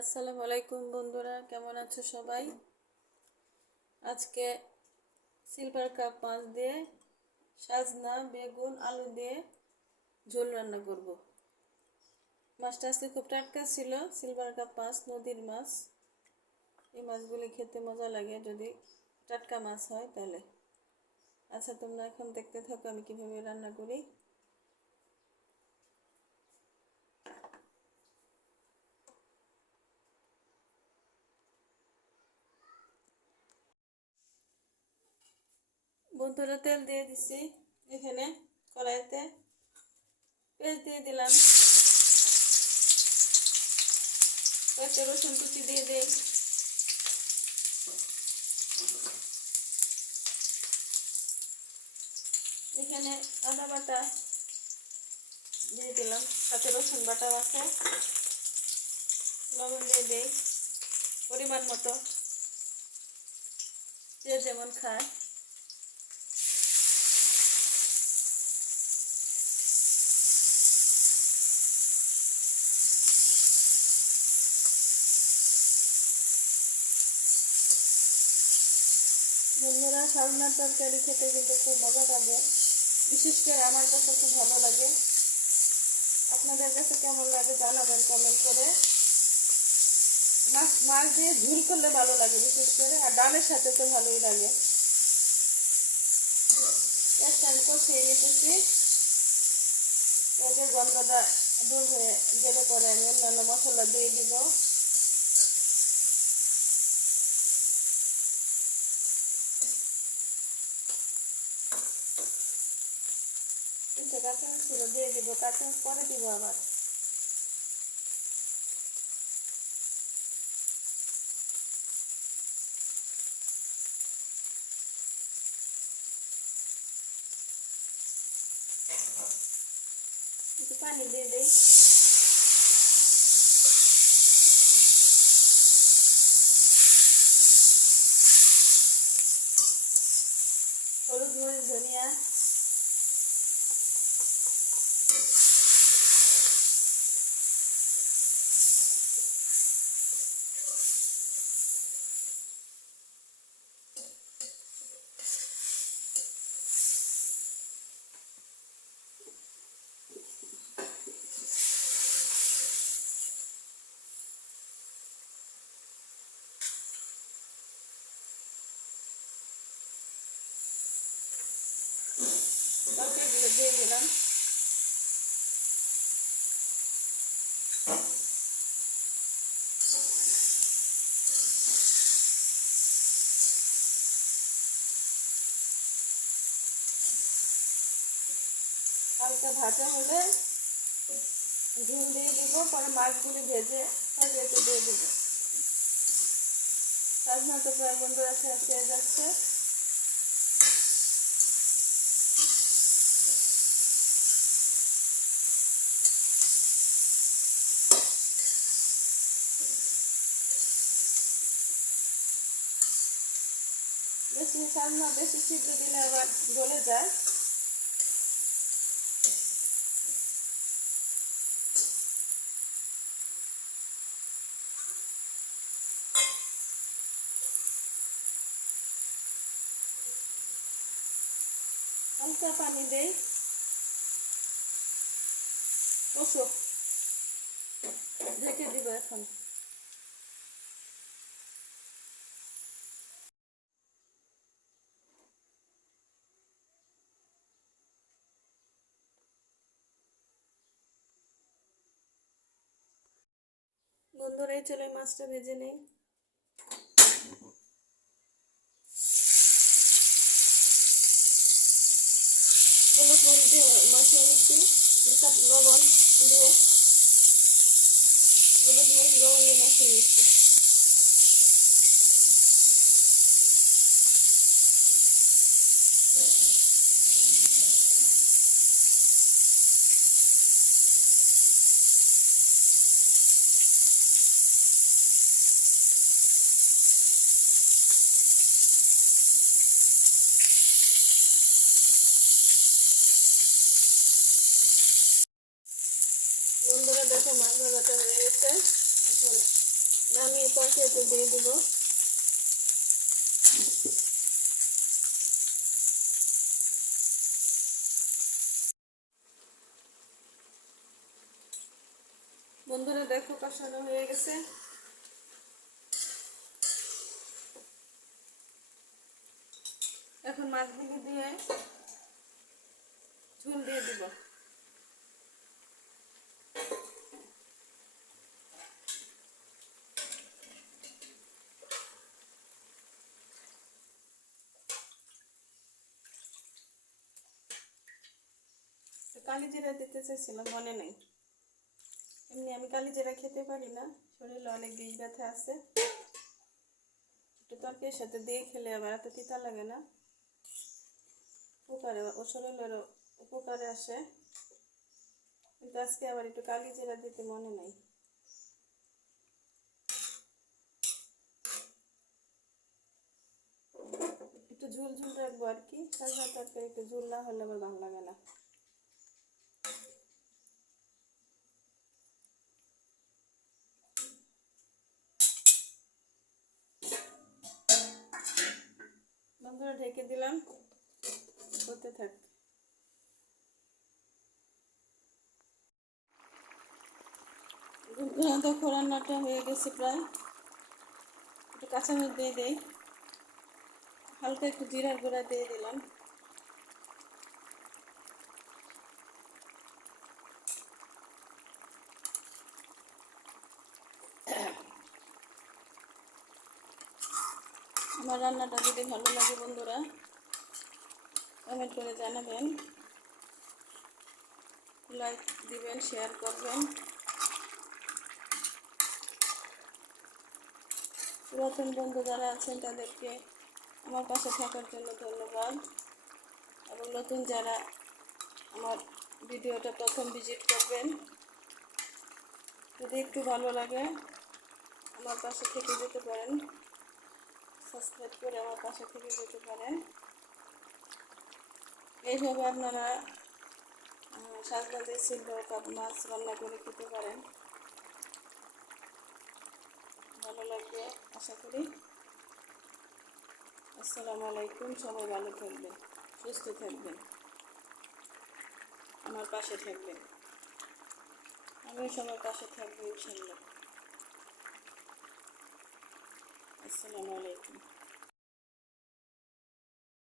আসসালামু আলাইকুম বন্ধুরা, কেমন আছো সবাই? আজকে সিলভার কাপ মাছ দিয়ে সাজনা বেগুন আলু দিয়ে ঝোল রান্না করব। মাছটা আজকে খুব টাটকা ছিল। সিলভার কাপ মাছ, নদীর মাছ। এই মাছগুলি খেতে মজা লাগে যদি টাটকা মাছ হয় তাহলে। আচ্ছা, তোমরা এখন দেখতে থাকো আমি কিভাবে রান্না করি। বন্ধুরা, তেল দিয়ে দিছি এখানে কড়াইতে। পেঁয়াজ দিয়ে দিলাম, কয়েকটা রসুন কুচি দিয়ে দিই, এখানে আদা বাটা দিয়ে দিলাম, সাথে রসুন বাটাও আছে। লবণ দিয়ে দিই পরিমাণ মতো, যে যেমন খায়। বন্ধুরা, সাজনার তরকারি খেতে কিন্তু খুব মজা লাগে, বিশেষ করে আমার কাছে খুব ভালো লাগে। আপনাদের কাছে কেমন লাগে জানাবেন কমেন্ট করে। মাছ মাছ দিয়ে ঝুল করলে ভালো লাগে বিশেষ করে, আর ডালের সাথে তো ভালোই লাগে। পেঁয়াজটা আমি কষিয়ে নিতেছি, পেঁয়াজের গন্ধটা দূর হয়ে গেলে পরে আমি অন্যান্য মশলা দিয়ে দিব। কাঁচামরিচ ছিল দিয়ে দিব, কাঁচামরিচ পরে দিব আবার। একটু পানি দিয়ে দিই। হলুদ মরিচ ধনিয়া, তরকারিগুলো দিয়ে দিলাম। হালকা ভাজা হলে ঝোল দিয়ে দিব, পরে মাছগুলি ভেজে তরকারিতে দিয়ে দিব। সাজনা তো প্রায় বন্ধুরা শেষ হয়ে যাচ্ছে। বেশি সাজনা বেশি সিদ্ধ দিলে আবার গলে যায়। হালকা পানি দেই, কষো, ঢেকে দিব এখন। বন্ধুরা, এই চলে মাছটা ভেজে নেই। হলুদ মরিচ দিয়ে মাখিয়ে নিচ্ছি, লবণ দিয়ে, হলুদ মরিচ লবণ দিয়ে মাখিয়ে নিচ্ছি। বন্ধুরা দেখো, মাছ ভাজাটা হয়ে গেছে। এখন আমি তরকারিতে দিয়ে দেবো। বন্ধুরা দেখো কষানো হয়ে গেছে। এখন মাছগুলো দিয়ে ঝোল দিয়ে দিব। কালি জিরা দিতে চাইছিলাম, মনে নেই। এমনি আমি কালি জিরা খেতে পারি না, শরীরে অনেক বিষ ব্যথা আছে। একটু তরকারির সাথে দিয়ে খেলে আবার এত তিতা লাগে না, উপকারে ও শরীরেরও উপকারে আসে। কিন্তু আজকে আবার একটু কালি জিরা দিতে মনে নাই। একটু ঝোল ঝোল রাখবো আর কি, সাজনা তরকারি একটু ঝোল না হলে আবার ভালো লাগে না। বন্ধুরা ঢেকে দিলাম, করতে থাক। বন্ধুরা দেখো রান্নাটা হয়ে গেছে প্রায়। একটু কাঁচামরিচ দিয়ে দেই, হালকা একটু জিরার গুঁড়া দিয়ে দিলাম। আমার রান্নাটা যদি ভালো লাগে বন্ধুরা কমেন্ট করে জানাবেন, লাইক দিবেন, শেয়ার করবেন। পুরাতন বন্ধু যারা আছেন তাদেরকে আমার পাশে থাকার জন্য ধন্যবাদ। এবং নতুন যারা আমার ভিডিওটা প্রথম ভিজিট করবেন, যদি একটু ভালো লাগে আমার পাশে থেকে যেতে পারেন, সাবস্ক্রাইব করে আমার পাশে থেকে যেতে পারেন। এইভাবে আপনারা সাজনা দিয়ে সিলভার কাপ মাছ রান্না করে খেতে পারেন, ভালো লাগবে আশা করি। আসসালামু আলাইকুম, সবাই ভালো থাকবেন, সুস্থ থাকবেন, আমার পাশে থাকবেন, আমিও সবার পাশে থাকবো ইনশাল্লাহ। আসসালামু আলাইকুম।